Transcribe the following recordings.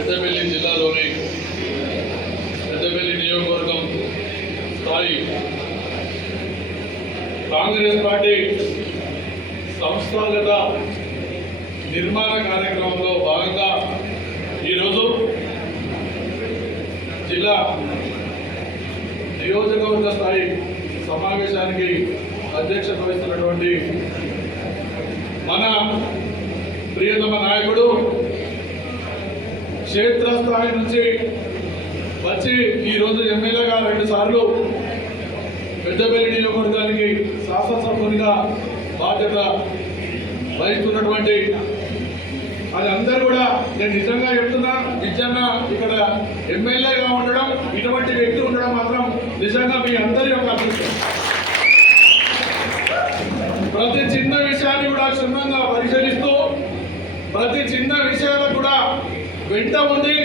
పెద్దపల్లి జిల్లాలోని పెద్దపల్లి నియోజకవర్గం స్థాయి కాంగ్రెస్ పార్టీ సంస్థాగత నిర్మాణ కార్యక్రమంలో భాగంగా ఈరోజు జిల్లా నియోజకవర్గ స్థాయి సమావేశానికి అధ్యక్షత వహిస్తున్నటువంటి మన ప్రియతమ నాయకుడు క్షేత్రస్థాయి నుంచి వచ్చి ఈరోజు ఎమ్మెల్యేగా రెండు సార్లు పెద్దపల్లి నియోజకవర్గానికి శాసనసభ్యునిగా బాధ్యత వహిస్తున్నటువంటి అది అందరూ కూడా నేను నిజంగా చెప్తున్నా నిజంగా ఇక్కడ ఎమ్మెల్యేగా ఉండడం ఇటువంటి వ్యక్తి ఉండడం మాత్రం నిజంగా మీ అందరి యొక్క అదృష్టం. ప్రతి చిన్న విషయాన్ని కూడా క్షుణ్ణంగా పరిశీలిస్తూ ప్రతి చిన్న విషయాలకు వెంట ఉంది.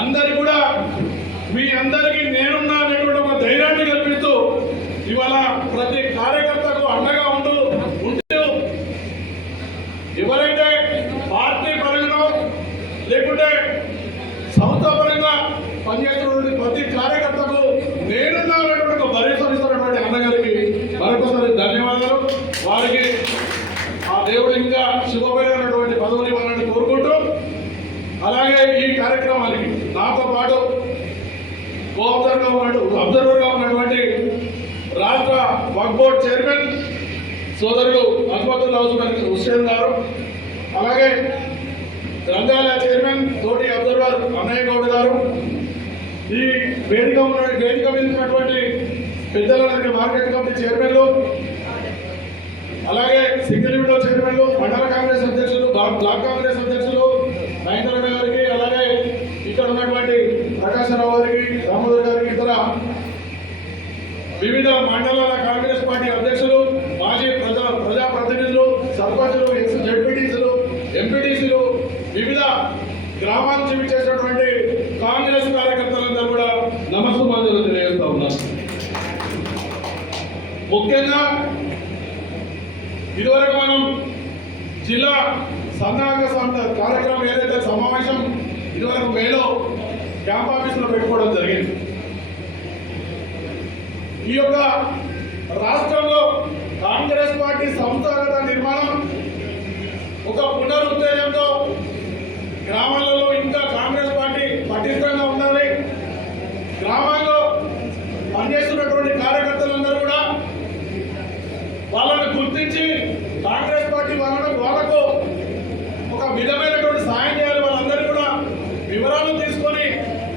అందరి కూడా మీ అందరికీ నేనున్నా అనేటువంటి ఒక ధైర్యాన్ని కల్పిస్తూ ఇవాళ ప్రతి కార్యకర్తకు అండగా ఉంటూ ఉంటూ ఎవరైతే పార్టీ పరంగా లేకుంటే సంస్థ పరంగా పనిచేస్తున్నటువంటి ప్రతి కార్యకర్తకు నేనున్నానటువంటి ఒక భరోసా ఇస్తున్నటువంటి అన్నగారికి మరొకసారి ధన్యవాదాలు. వారికి అబ్జర్వర్గా ఉన్నట్టు అబ్జర్వర్గా ఉన్నటువంటి రాష్ట్ర వక్ బోర్డ్ చైర్మన్ సోదరుడు అక్బతుల్లా హుస్సేన్ హుస్సేన్ గారు అలాగే గ్రంథాలయ చైర్మన్ తోటి అబ్జర్వర్ అన్నయ్య గౌడ్ గారు. ఈ వేదిక ఉన్న వేదిక మీదటువంటి ఉన్నటువంటి పెద్దలందరికీ మార్కెట్ కమిటీ చైర్మన్లు అలాగే సింగిల్ విండో చైర్మన్లు మండల కాంగ్రెస్ అధ్యక్షులు బ్లాక్ కాంగ్రెస్ అధ్యక్షులు మహేంద్ర గారికి అలాగే ఇక్కడ ఉన్నటువంటి ప్రకాశరావు గారికి దామోదర్ గారికి ఇతర వివిధ మండలాల కాంగ్రెస్ పార్టీ అధ్యక్షులు మాజీ ప్రజా ప్రజాప్రతినిధులు సర్పంచులు ఎక్స్ జడ్పీటీసీలు ఎంపీటీసీలు వివిధ గ్రామాల నుంచి చేసినటువంటి కాంగ్రెస్ కార్యకర్తలందరూ కూడా నమస్సుమాంజలు తెలియజేస్తా ఉన్నారు ముఖ్యంగా ఇదివరకు మనం జిల్లా సన్నాహక కార్యక్రమం ఏదైతే సమావేశం ఇదివరకు మేలో క్యాంప్ ఆఫీసులో పెట్టుకోవడం జరిగింది. ఈ యొక్క రాష్ట్రంలో కాంగ్రెస్ పార్టీ సంస్థాగత నిర్మాణం ఒక పునరుత్తేజంతో గ్రామాలలో ఇంకా కాంగ్రెస్ పార్టీ పటిష్టంగా ఉండాలి గ్రామాల్లో పనిచేస్తున్నటువంటి కార్యకర్తలందరూ కూడా వాళ్ళని గుర్తించి కాంగ్రెస్ పార్టీ వాళ్ళను వాళ్ళకు ఒక విధమైనటువంటి సాయం చేయాలి వాళ్ళందరూ కూడా వివరాలు తీసుకొని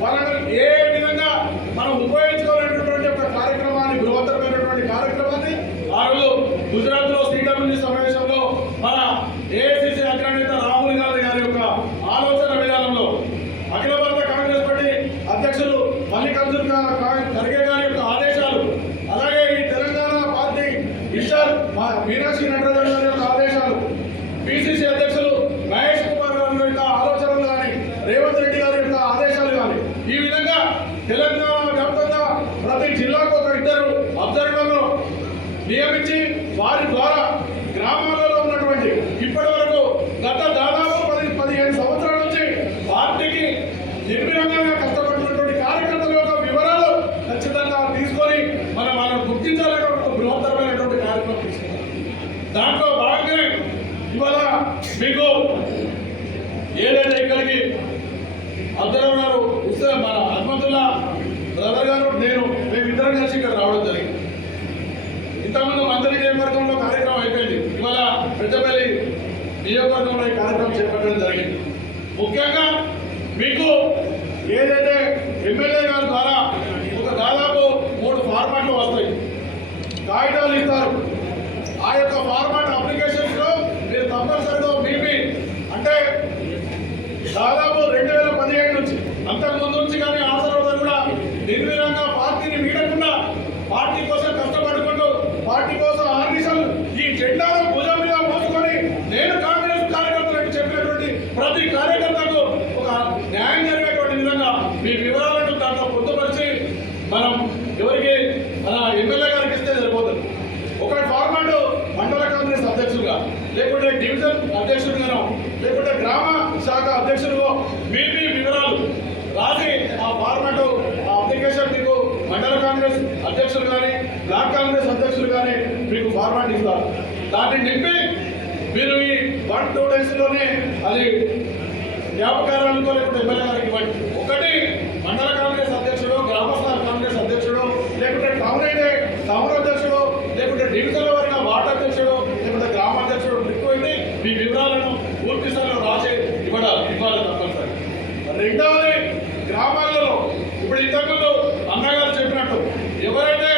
వాళ్ళని ఏ విధంగా మనం ఉపయోగించుకోవాలనేటువంటి ఒక కార్యక్రమాన్ని బృహత్తరమైనటువంటి కార్యక్రమాన్ని ఆ రోజు గుజరాత్లో శ్రీకాకుళం సమావేశంలో మన ఏఐసిసి అగ్రనేత రాహుల్ గాంధీ గారి యొక్క ఆలోచన విధానంలో అఖిల భారత కాంగ్రెస్ పార్టీ అధ్యక్షులు మల్లికార్జున కా- ఖర్గే గారి యొక్క ఆదేశాలు అలాగే ఈ తెలంగాణ పార్టీ ఈశ్వర్ మా- మీనాక్షి నటరాజన్ గారి యొక్క ఆదేశాలు పిసిసి అధ్యక్షులు మహేష్ కుమార్ గారి యొక్క ఆలోచనలు కానీ రేవంత్ రెడ్డి గారి యొక్క ఆదేశాలు కానీ ఈ విధంగా తెలంగాణ వ్యాప్తంగా ప్రతి జిల్లాకు ఒక ఇద్దరు అబ్జర్వర్లను నియమించి వారి ద్వారా గ్రామాలలో ఉన్నటువంటి ఇప్పటి వరకు గత దాదాపు పది పదిహేను సంవత్సరాల నుంచి పార్టీకి నిర్విరంగంగా కష్టపడుతున్నటువంటి కార్యకర్తల యొక్క వివరాలు ఖచ్చితంగా తీసుకొని మనం వాళ్ళని గుర్తించాలనే ఒక బృహత్తరమైనటువంటి కార్యక్రమం తీసుకున్నాం. దాంట్లో భాగంగానే ఇవాళ మీకు ఏదైతే ఇక్కడికి అందరూ ఉన్నారు. ఇస్తే మన హనుమంతుల్లా బ్రదర్ గారు నేను మేమిద్దరం కలిసి ఇక్కడ రావడం జరిగింది. ఇంతకుముందు మంత్రి నియోజకవర్గంలో కార్యక్రమం అయిపోయింది. ఇవాళ పెద్దపల్లి నియోజకవర్గంలో ఈ కార్యక్రమం చేపట్టడం జరిగింది. ముఖ్యంగా మీకు ఏదైతే ఎమ్మెల్యే గారి ద్వారా ఒక దాదాపు మూడు ఫార్మాట్లు వస్తాయి. కాగితాలు ఇస్తారు. ఆ యొక్క ఫార్మాట్ అప్లికేషన్స్లో మీరు తప్పనిసరిగా మీపి అంటే దాదాపు రెండు వేల పదిహేడు నుంచి అంతకు ముందు నుంచి కానీ ఆ తర్వాత కూడా నిర్వీరంగా పార్టీని వీడకుండా పార్టీ కోసం కాంగ్రెస్ అధ్యక్షులు కానీ బ్లాక్ కాంగ్రెస్ అధ్యక్షులు కానీ మీకు ఫార్మాట్ ఇస్తారు. దాన్ని నింపి మీరు ఈ వన్ టూ డేస్లోనే అది వ్యాపకారాలతో లేకపోతే ఎమ్మెల్యే గారికి ఇవ్వండి. ఒకటి మండల కాంగ్రెస్ అధ్యక్షుడు గ్రామస్థాయి కాంగ్రెస్ అధ్యక్షుడు లేకుంటే టౌన్ అయితే టౌన్ అధ్యక్షుడు లేకుంటే డివిజన్ వరకు వార్డు అధ్యక్షుడు లేకుంటే గ్రామ అధ్యక్షుడు పెట్టుకోండి మీ వివరాలను పూర్తి స్థాయిలో రాసి ఇవ్వడం ఇవ్వాలి తప్పనిసరి రెండవది గ్రామాల ఎవరైతే